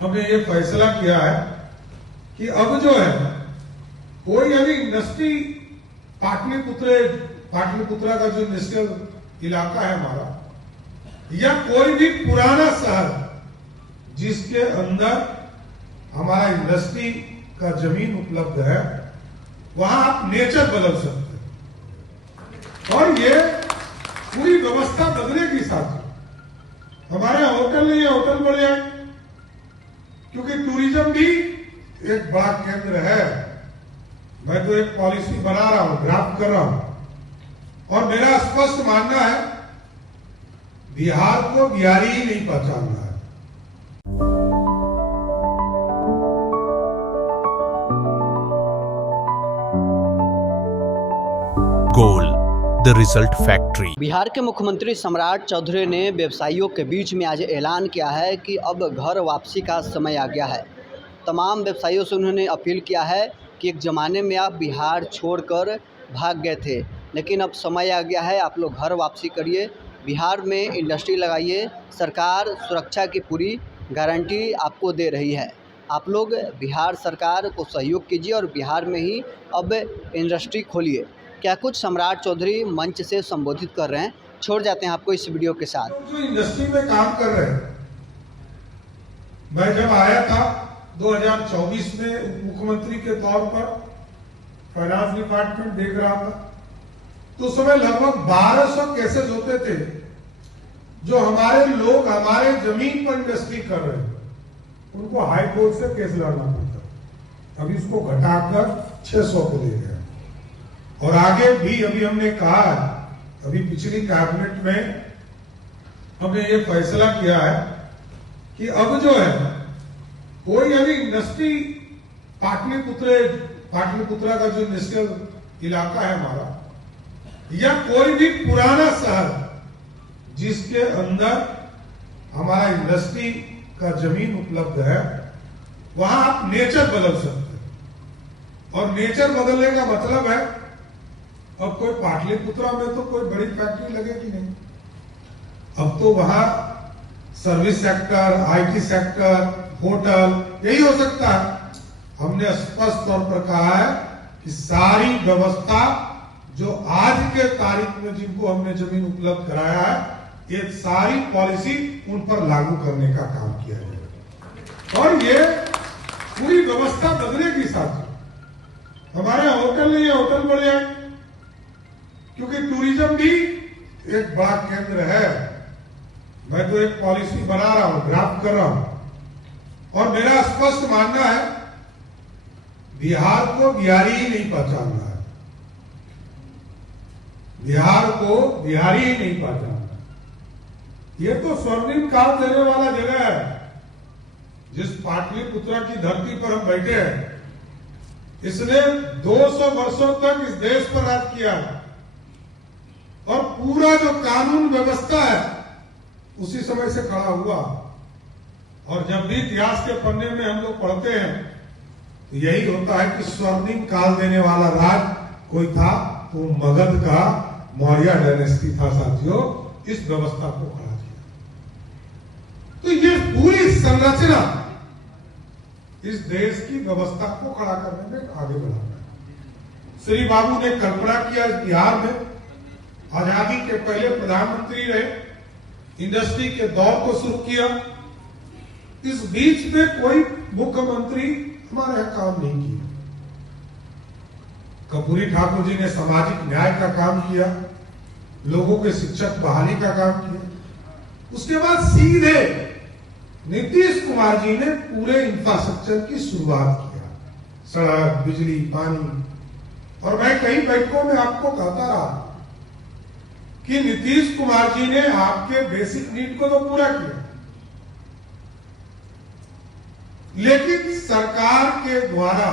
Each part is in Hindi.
हमने ये फैसला किया है कि अब जो है कोई यदि इंडस्ट्री पाटलिपुत्रा का जो इंडस्ट्रियल इलाका है हमारा, या कोई भी पुराना शहर जिसके अंदर हमारा इंडस्ट्री का जमीन उपलब्ध है, वहां आप नेचर बदल सकते हैं। और ये पूरी व्यवस्था बदलेगी साथ। हमारे होटल नहीं है, होटल बढ़ जाए, क्योंकि टूरिज्म भी एक बड़ा केंद्र है। मैं तो एक पॉलिसी बना रहा हूं, ड्राफ्ट कर रहा हूं, और मेरा स्पष्ट मानना है बिहार को बिहारी ही नहीं पहचान रहा है। Goal the result factory. Bihar के मुख्यमंत्री सम्राट चौधरी ने व्यवसायियों के बीच में आज ऐलान किया है कि अब घर वापसी का समय आ गया है। तमाम व्यवसायियों से उन्होंने अपील किया है कि एक ज़माने में आप बिहार छोड़कर भाग गए थे, लेकिन अब समय आ गया है, आप लोग घर वापसी करिए, बिहार में इंडस्ट्री लगाइए। सरकार सुरक्षा की पूरी गारंटी आपको दे रही है। आप लोग बिहार सरकार को सहयोग कीजिए और बिहार में ही अब इंडस्ट्री खोलिए। क्या कुछ सम्राट चौधरी मंच से संबोधित कर रहे हैं, छोड़ जाते हैं आपको इस वीडियो के साथ। जो इंडस्ट्री में काम कर रहे हैं, मैं जब आया था 2024 में मुख्यमंत्री के तौर पर फाइनेंस डिपार्टमेंट देख रहा था, तो उस समय लगभग 1200 केसेस होते थे जो हमारे लोग हमारे जमीन पर इंडस्ट्री कर रहे हैं, उनको हाई कोर्ट से केस लड़ना पड़ता। अभी उसको घटाकर 600 को ले गए, और आगे भी अभी हमने कहा है, अभी पिछली कैबिनेट में हमने ये फैसला किया है कि अब जो है कोई यदि इंडस्ट्री पाटलिपुत्रा का जो इंडस्ट्रियल इलाका है हमारा, या कोई भी पुराना शहर जिसके अंदर हमारा इंडस्ट्री का जमीन उपलब्ध है, वहां आप नेचर बदल सकते हैं। और नेचर बदलने का मतलब है अब कोई पाटलिपुत्रा में तो कोई बड़ी फैक्ट्री लगेगी नहीं, अब तो वहां service sector, IT sector, hotel, यही हो सकता है। हमने स्पष्ट तौर पर कहा है कि सारी व्यवस्था जो आज के तारीख में जिनको हमने जमीन उपलब्ध कराया है, ये सारी पॉलिसी उन पर लागू करने का काम किया जाएगा, और ये पूरी व्यवस्था बदलेगी साथ। हमारे होटल नहीं है, होटल बढ़ जाए, क्योंकि टूरिज्म भी एक बड़ा केंद्र है। मैं तो एक पॉलिसी बना रहा हूं, ड्राफ्ट कर रहा हूं, और मेरा स्पष्ट मानना है बिहार को बिहारी ही नहीं पहचान रहा है। बिहार को बिहारी ही नहीं पहचान रहा है। ये तो स्वर्णिम काल देने वाला जगह है। जिस पाटलिपुत्रा की धरती पर हम बैठे हैं, इसने 200 वर्षों तक इस देश पर राज किया है, और पूरा जो कानून व्यवस्था है उसी समय से खड़ा हुआ। और जब भी इतिहास के पन्ने में हम लोग पढ़ते हैं तो यही होता है कि स्वर्णिम काल देने वाला राज कोई था, तो मगध का मौर्य डायनेस्टी था। साथियों, इस व्यवस्था को खड़ा किया, तो ये पूरी संरचना इस देश की व्यवस्था को खड़ा करने में आगे बढ़ा है। श्री बाबू ने कल्पना किया, इस बिहार में आजादी के पहले प्रधानमंत्री रहे, इंडस्ट्री के दौर को शुरू किया। इस बीच में कोई मुख्यमंत्री हमारे यहां काम नहीं किया। कर्पूरी ठाकुर जी ने सामाजिक न्याय का काम किया, लोगों के शिक्षक बहाली का काम किया। उसके बाद सीधे नीतीश कुमार जी ने पूरे इंफ्रास्ट्रक्चर की शुरुआत किया, सड़क, बिजली, पानी। और मैं कई बैठकों में आपको कहता रहा कि नीतीश कुमार जी ने आपके बेसिक नीड को तो पूरा किया, लेकिन सरकार के द्वारा,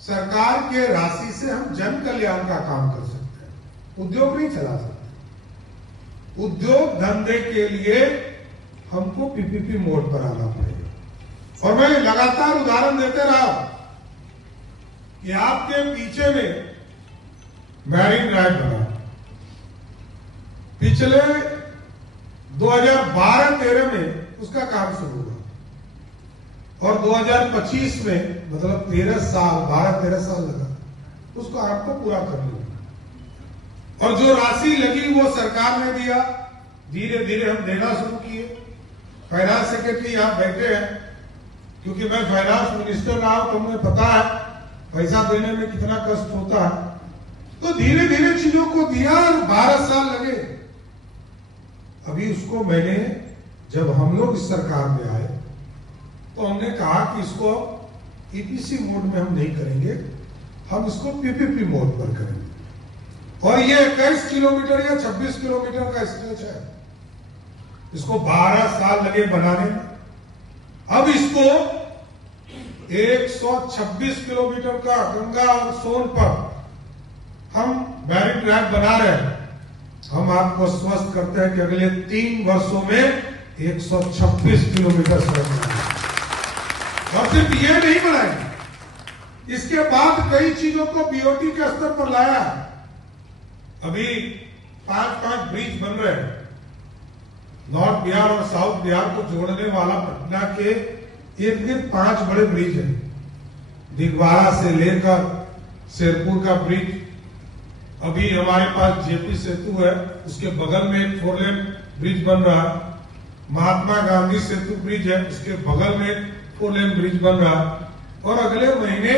सरकार के राशि से हम जन कल्याण का काम कर सकते हैं, उद्योग नहीं चला सकते। उद्योग धंधे के लिए हमको पीपीपी मोड पर आना पड़ेगा। और मैं लगातार उदाहरण देते रहा कि आपके पीछे में मैरीन ड्राइव बना, पिछले 2012-13 में उसका काम शुरू हुआ, और 2025 में मतलब 12-13 साल लगा उसको आपको पूरा कर लिया। और जो राशि लगी वो सरकार ने दिया, धीरे धीरे हम देना शुरू किए। फाइनेंस सेक्रेटरी यहाँ बैठे हैं, क्योंकि मैं फाइनेंस मिनिस्टर रहा हूं तो मुझे पता है पैसा देने में कितना कष्ट होता है। तो धीरे धीरे चीजों को दिया और 12 साल लगे। अभी उसको मैंने, जब हम लोग इस सरकार में आए तो हमने कहा कि इसको ईपीसी मोड में हम नहीं करेंगे, हम इसको पीपीपी मोड पर करेंगे। और ये 21 किलोमीटर या 26 किलोमीटर का स्ट्रेच है, इसको 12 साल लगे बनाने में। अब इसको 126 किलोमीटर का गंगा और सोन पर हम बैरिक ड्राइव बना रहे हैं। हम आपको स्वस्थ करते हैं कि अगले 3 वर्षों में 126 किलोमीटर सड़क बनाएंगे। और सिर्फ ये नहीं बनाएंगे, इसके बाद कई चीजों को बीओटी के स्तर पर लाया। अभी 5 ब्रिज बन रहे हैं। नॉर्थ बिहार और साउथ बिहार को जोड़ने वाला पटना के इर्द गिर्द 5 बड़े ब्रिज हैं। दिगवाड़ा से लेकर शेरपुर का ब्रिज, अभी हमारे पास जेपी सेतु है, उसके बगल में एक 4 लेन ब्रिज बन रहा है। महात्मा गांधी सेतु ब्रिज है, उसके बगल में एक 4 लेन ब्रिज बन रहा है। और अगले महीने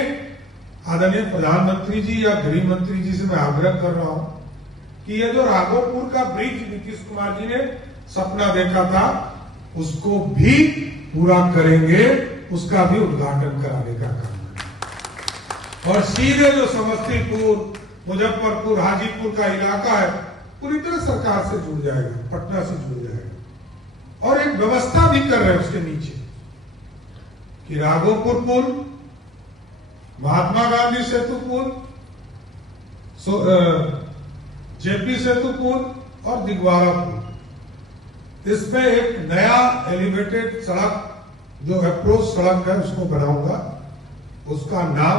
आदरणीय प्रधानमंत्री जी या गृह मंत्री जी से मैं आग्रह कर रहा हूं कि ये जो राघोपुर का ब्रिज नीतीश कुमार जी ने सपना देखा था, उसको भी पूरा करेंगे, उसका भी उद्घाटन कराने का काम है। और सीधे जो समस्तीपुर, मुजफ्फरपुर, हाजीपुर का इलाका है, पूरी तरह सरकार से जुड़ जाएगा, पटना से जुड़ जाएगा। और एक व्यवस्था भी कर रहे हैं उसके नीचे कि राघोपुर पुल, महात्मा गांधी सेतु पुल, जेपी सेतु पुल और दिगवाड़ा पुल, इसमें एक नया एलिवेटेड सड़क जो अप्रोच सड़क है उसको बनाऊंगा। उसका नाम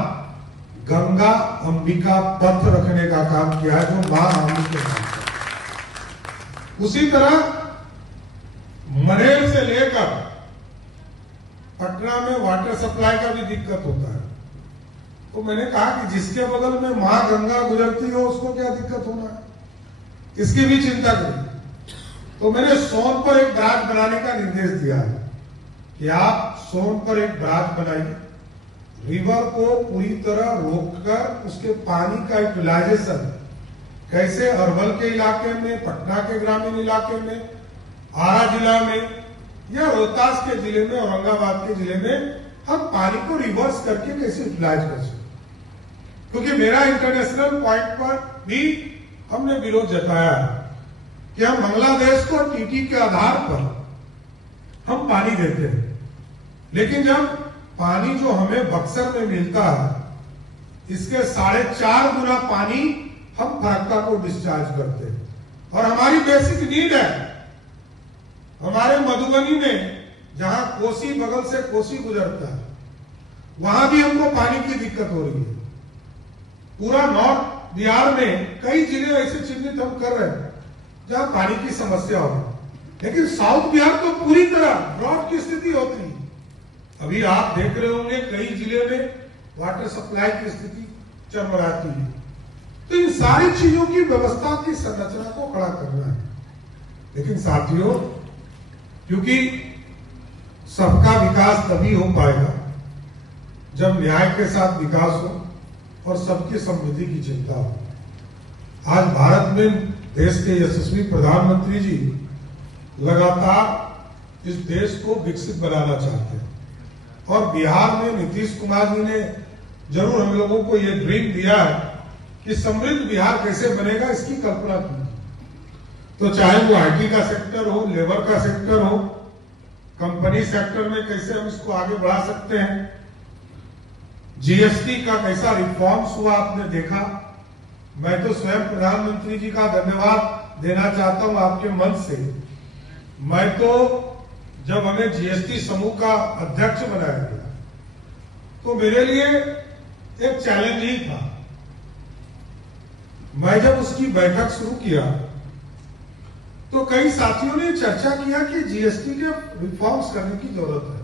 गंगा अंबिका पथ रखने का काम किया है, जो मां अंबी के नाम पर। उसी तरह मनेर से लेकर पटना में वाटर सप्लाई का भी दिक्कत होता है। तो मैंने कहा कि जिसके बगल में मां गंगा गुजरती हो उसको क्या दिक्कत होना है, इसकी भी चिंता करिए। तो मैंने सोन पर एक ब्रांच बनाने का निर्देश दिया है कि आप सोन पर एक ब्रांच बनाइए, रिवर को पूरी तरह रोककर उसके पानी का यूटिलाइजेशन कैसे अरवल के इलाके में, पटना के ग्रामीण इलाके में, आरा जिला में या रोहतास के जिले में, औरंगाबाद के जिले में हम पानी को रिवर्स करके कैसे यूटिलाइज कर सकते। क्योंकि मेरा इंटरनेशनल पॉइंट पर भी हमने विरोध जताया है कि हम बांग्लादेश को टीटी के आधार पर हम पानी देते हैं, लेकिन जब पानी जो हमें बक्सर में मिलता है, इसके 4.5 गुना पानी हम फरक्का को डिस्चार्ज करते हैं। और हमारी बेसिक नीड है, हमारे मधुबनी में जहां कोसी बगल से कोसी गुजरता है, वहां भी हमको पानी की दिक्कत हो रही है। पूरा नॉर्थ बिहार में कई जिले ऐसे चिन्हित हम कर रहे हैं जहां पानी की समस्या हो, लेकिन साउथ बिहार तो पूरी तरह ड्रॉट की स्थिति होती है। अभी आप देख रहे होंगे कई जिले में वाटर सप्लाई की स्थिति चरमराती है। तो इन सारी चीजों की व्यवस्था की संरचना को खड़ा करना है। लेकिन साथियों, क्योंकि सबका विकास तभी हो पाएगा जब न्याय के साथ विकास हो और सबकी समृद्धि की चिंता हो। आज भारत में देश के यशस्वी प्रधानमंत्री जी लगातार इस देश को विकसित बनाना चाहते हैं, और बिहार में नीतीश कुमार जी ने जरूर हम लोगों को ये ड्रीम दिया है कि समृद्ध बिहार कैसे बनेगा, इसकी कल्पना की। तो चाहे वो आईटी का सेक्टर हो, लेबर का सेक्टर हो, कंपनी सेक्टर में कैसे हम इसको आगे बढ़ा सकते हैं, जीएसटी का कैसा रिफॉर्म्स हुआ आपने देखा। मैं तो स्वयं प्रधानमंत्री जी का धन्यवाद देना चाहता हूं आपके मन से। मैं तो जब हमें जीएसटी समूह का अध्यक्ष बनाया गया तो मेरे लिए एक चैलेंज ही था। मैं जब उसकी बैठक शुरू किया तो कई साथियों ने चर्चा किया कि जीएसटी के रिफॉर्म्स करने की जरूरत है।